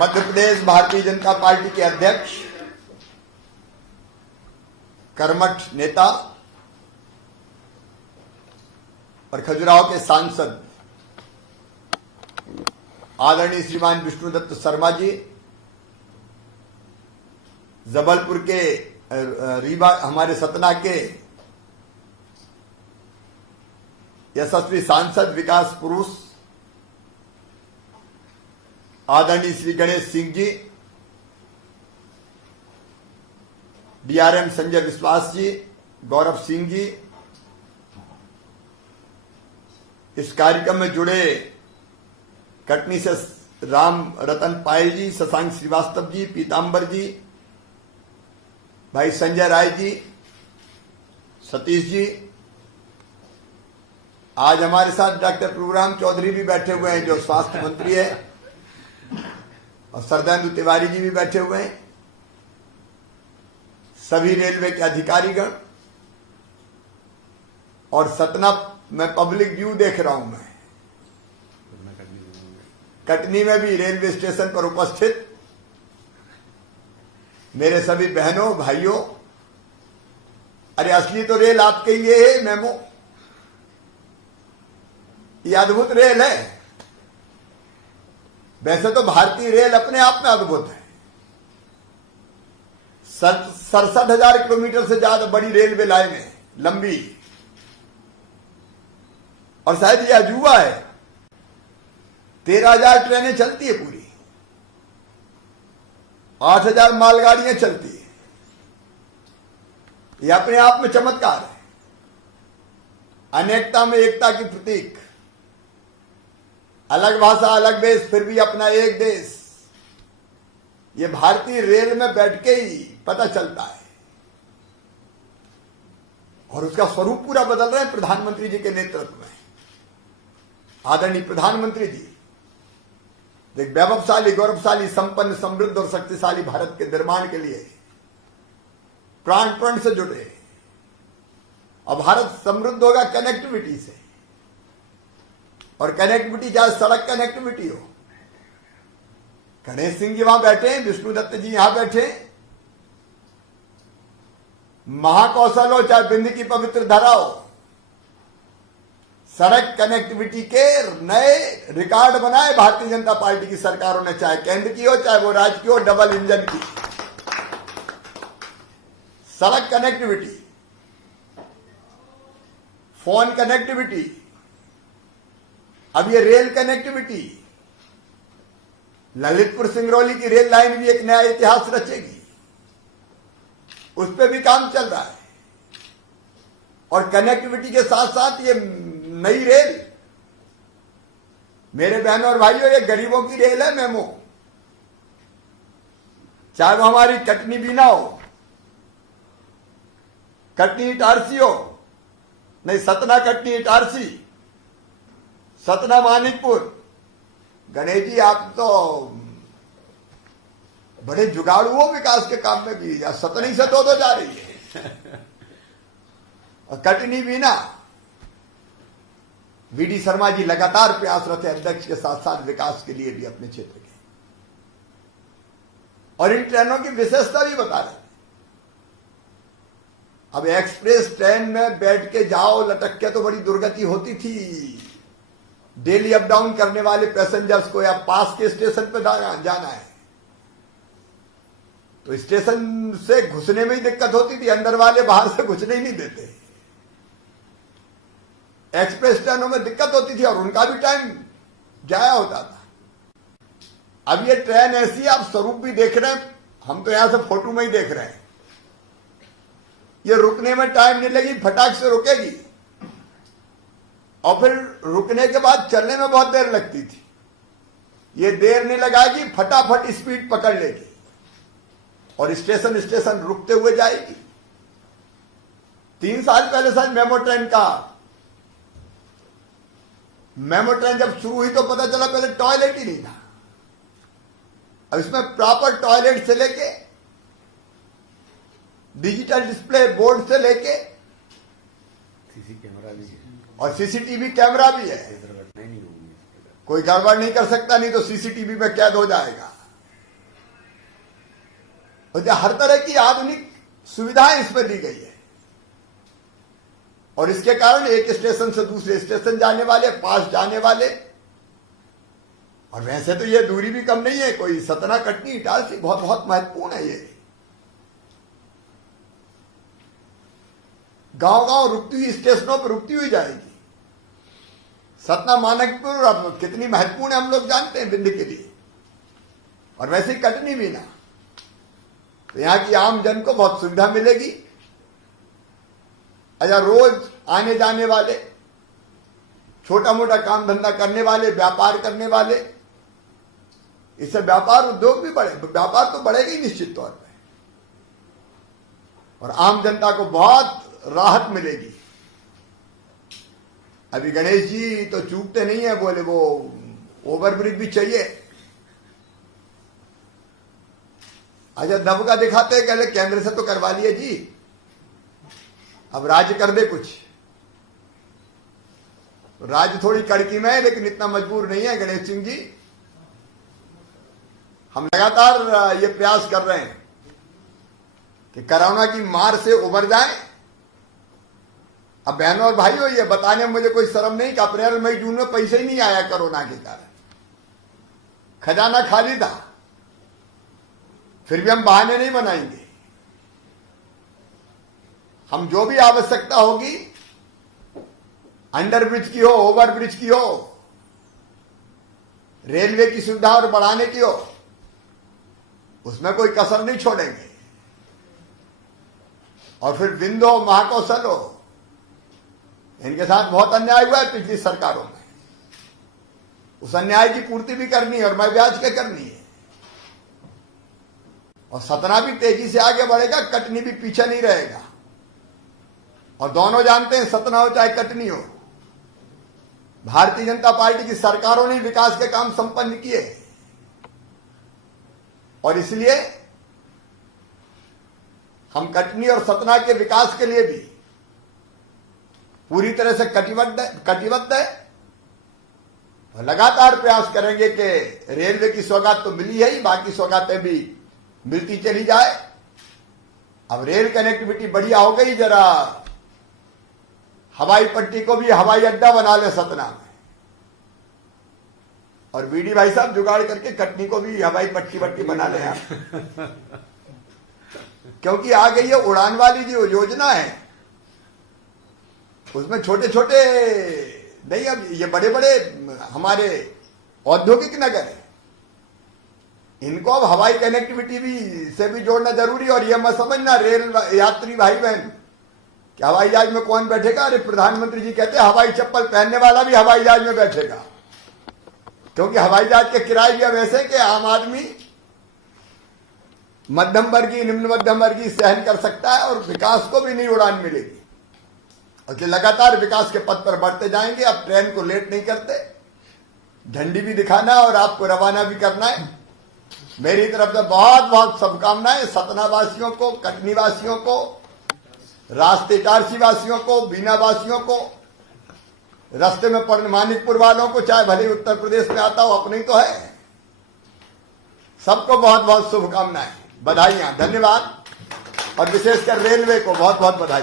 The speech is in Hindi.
मध्य प्रदेश भारतीय जनता पार्टी के अध्यक्ष, कर्मठ नेता और खजुराहो के सांसद आदरणीय श्रीमान विष्णुदत्त शर्मा जी, जबलपुर के रीवा हमारे सतना के यशस्वी सांसद विकास पुरुष आदरणीय श्री गणेश सिंह जी, डीआरएम संजय विश्वास जी, गौरव सिंह जी, इस कार्यक्रम में जुड़े कटनी से राम रतन पायल जी, शशांक श्रीवास्तव जी, पीताम्बर जी, भाई संजय राय जी, सतीश जी, आज हमारे साथ डॉक्टर प्रभुराम चौधरी भी बैठे हुए हैं जो स्वास्थ्य मंत्री है, और सरदेंदु तिवारी जी भी बैठे हुए हैं, सभी रेलवे के अधिकारीगण, और सतना में पब्लिक व्यू देख रहा हूं मैं, कटनी में भी रेलवे स्टेशन पर उपस्थित मेरे सभी बहनों भाइयों। अरे असली तो रेल आपके लिए है मेमो, ये अद्भुत रेल है। वैसे तो भारतीय रेल अपने आप में अद्भुत है। 67,000 किलोमीटर से ज्यादा बड़ी रेलवे लाइन है, लंबी, और शायद यह अजूबा है। 13,000 ट्रेनें चलती है पूरी, 8,000 मालगाड़ियां चलती है। यह अपने आप में चमत्कार है। अनेकता में एकता की प्रतीक, अलग भाषा अलग देश फिर भी अपना एक देश, ये भारतीय रेल में बैठ के ही पता चलता है। और उसका स्वरूप पूरा बदल रहे हैं प्रधानमंत्री जी के नेतृत्व में। आदरणीय प्रधानमंत्री जी एक वैभवशाली, गौरवशाली, संपन्न, समृद्ध और शक्तिशाली भारत के निर्माण के लिए प्राणपण से जुटे। और भारत समृद्ध होगा कनेक्टिविटी से, और कनेक्टिविटी चाहे सड़क कनेक्टिविटी हो। गणेश सिंह जी वहां बैठे, विष्णुदत्त जी यहां बैठे, महाकौशल हो चाहे बिंद की पवित्र धरा हो, सड़क कनेक्टिविटी के नए रिकॉर्ड बनाए भारतीय जनता पार्टी की सरकारों ने, चाहे केंद्र की हो चाहे वो राज्य की हो, डबल इंजन की सड़क कनेक्टिविटी, फोन कनेक्टिविटी, अब ये रेल कनेक्टिविटी। ललितपुर सिंगरौली की रेल लाइन भी एक नया इतिहास रचेगी, उस पर भी काम चल रहा है। और कनेक्टिविटी के साथ साथ ये नई रेल, मेरे बहनों और भाइयों, ये गरीबों की रेल है मेमो। चाहे वो हमारी कटनी बीना हो, कटनी इटारसी हो, नहीं सतना कटनी इटारसी, सतना मानिकपुर। गणेश जी आप तो बड़े जुगाड़ू हो विकास के काम में भी, या सतनी से दो जा रही है। और कटनी बीना, वीडी शर्मा जी लगातार प्रयासरत है अध्यक्ष के साथ साथ विकास के लिए भी अपने क्षेत्र के। और इन ट्रेनों की विशेषता भी बता रहे। अब एक्सप्रेस ट्रेन में बैठ के जाओ लटक के तो बड़ी दुर्गति होती थी। डेली अप डाउन करने वाले पैसेंजर्स को या पास के स्टेशन पर जाना है तो स्टेशन से घुसने में ही दिक्कत होती थी, अंदर वाले बाहर से घुसने ही नहीं देते। एक्सप्रेस ट्रेनों में दिक्कत होती थी और उनका भी टाइम जाया होता था। अब ये ट्रेन ऐसी, आप स्वरूप भी देख रहे हैं, हम तो यहां से फोटो में ही देख रहे हैं। ये रुकने में टाइम नहीं लगी, फटाक से रुकेगी, और फिर रुकने के बाद चलने में बहुत देर लगती थी। ये देर नहीं लगाएगी, फटाफट स्पीड पकड़ लेगी और स्टेशन स्टेशन रुकते हुए जाएगी। 3 साल पहले शायद मेमो ट्रेन जब शुरू हुई तो पता चला पहले टॉयलेट ही नहीं था। अब इसमें प्रॉपर टॉयलेट से लेके डिजिटल डिस्प्ले बोर्ड से लेके सीसी कैमरा भी है और सीसीटीवी कैमरा भी है। दुर्घटना नहीं होगी, कोई गड़बड़ नहीं कर सकता, नहीं तो सीसीटीवी में कैद हो जाएगा। और हर तरह की आधुनिक सुविधाएं इसमें दी गई है। और इसके कारण एक स्टेशन से दूसरे स्टेशन जाने वाले, पास जाने वाले, और वैसे तो ये दूरी भी कम नहीं है, कोई सतना, कटनी, इटारसी, बहुत बहुत महत्वपूर्ण है ये। गांव गांव रुकती हुई, स्टेशनों पर रुकती हुई जाएगी। सतना मानकपुर अब कितनी महत्वपूर्ण है हम लोग जानते हैं बिंद के लिए, और वैसे ही कटनी भी ना। तो यहां की आम जन को बहुत सुविधा मिलेगी। अच्छा, रोज आने जाने वाले, छोटा मोटा काम धंधा करने वाले, व्यापार करने वाले, इससे व्यापार उद्योग भी बढ़े, व्यापार तो बढ़ेगा ही निश्चित तौर पे, और आम जनता को बहुत राहत मिलेगी। अभी गणेश जी तो चूकते नहीं है, बोले वो ओवरब्रिज भी चाहिए। अच्छा, दबका दिखाते हैं, कहले केंद्र से तो करवा लिए जी, अब राज्य कर दे कुछ। राज्य थोड़ी कड़की में है, लेकिन इतना मजबूर नहीं है गणेश सिंह जी। हम लगातार ये प्रयास कर रहे हैं कि कोरोना की मार से उबर जाए। अब बहनों और भाइयों, ये बताने में मुझे कोई शर्म नहीं कि अप्रैल मई जून में पैसे ही नहीं आया कोरोना के कारण, खजाना खाली था। फिर भी हम बहाने नहीं बनाएंगे। हम जो भी आवश्यकता होगी, अंडरब्रिज की हो, ओवरब्रिज की हो, रेलवे की सुविधा और बढ़ाने की हो, उसमें कोई कसर नहीं छोड़ेंगे। और फिर बिंद हो, महाकौशल हो, इनके साथ बहुत अन्याय हुआ है पिछली सरकारों में। उस अन्याय की पूर्ति भी करनी है, और मैं ब्याज के करनी है। और सतना भी तेजी से आगे बढ़ेगा, कटनी भी पीछे नहीं रहेगा। और दोनों जानते हैं, सतना हो चाहे कटनी हो, भारतीय जनता पार्टी की सरकारों ने विकास के काम संपन्न किए। और इसलिए हम कटनी और सतना के विकास के लिए भी पूरी तरह से कटिबद्ध है। और लगातार प्रयास करेंगे कि रेलवे की सौगात तो मिली है ही, बाकी सौगातें भी मिलती चली जाए। अब रेल कनेक्टिविटी बढ़िया हो गई, जरा हवाई पट्टी को भी हवाई अड्डा बना ले सतना में, और बीडी भाई साहब जुगाड़ करके कटनी को भी हवाई पट्टी बना ले आप। क्योंकि आ गई है उड़ान वाली जो योजना है, उसमें छोटे छोटे नहीं, अब ये बड़े बड़े हमारे औद्योगिक नगर है, इनको अब हवाई कनेक्टिविटी भी से भी जोड़ना जरूरी है। और ये मत समझना रेल यात्री भाई बहन कि हवाई जहाज में कौन बैठेगा। अरे प्रधानमंत्री जी कहते हैं हवाई चप्पल पहनने वाला भी हवाई जहाज में बैठेगा, क्योंकि हवाई जहाज के किराए भी अब ऐसे कि आम आदमी, मध्यम वर्गीय, निम्न मध्यम वर्गीय सहन कर सकता है, और विकास को भी नहीं उड़ान मिलेगी। और लगातार विकास के पथ पर बढ़ते जाएंगे। अब ट्रेन को लेट नहीं करते, झंडी भी दिखाना और आपको रवाना भी करना है। मेरी तरफ से बहुत बहुत शुभकामनाएं सतना वासियों को, कटनी वासियों को, रास्ते इटारसी वासियों को, बीना वासियों को, रास्ते में पड़ने मानिकपुर वालों को, चाहे भले उत्तर प्रदेश में आता हो, अपने ही तो है। सबको बहुत बहुत शुभकामनाएं, बधाइयां, धन्यवाद। और विशेषकर रेलवे को बहुत बहुत बधाई।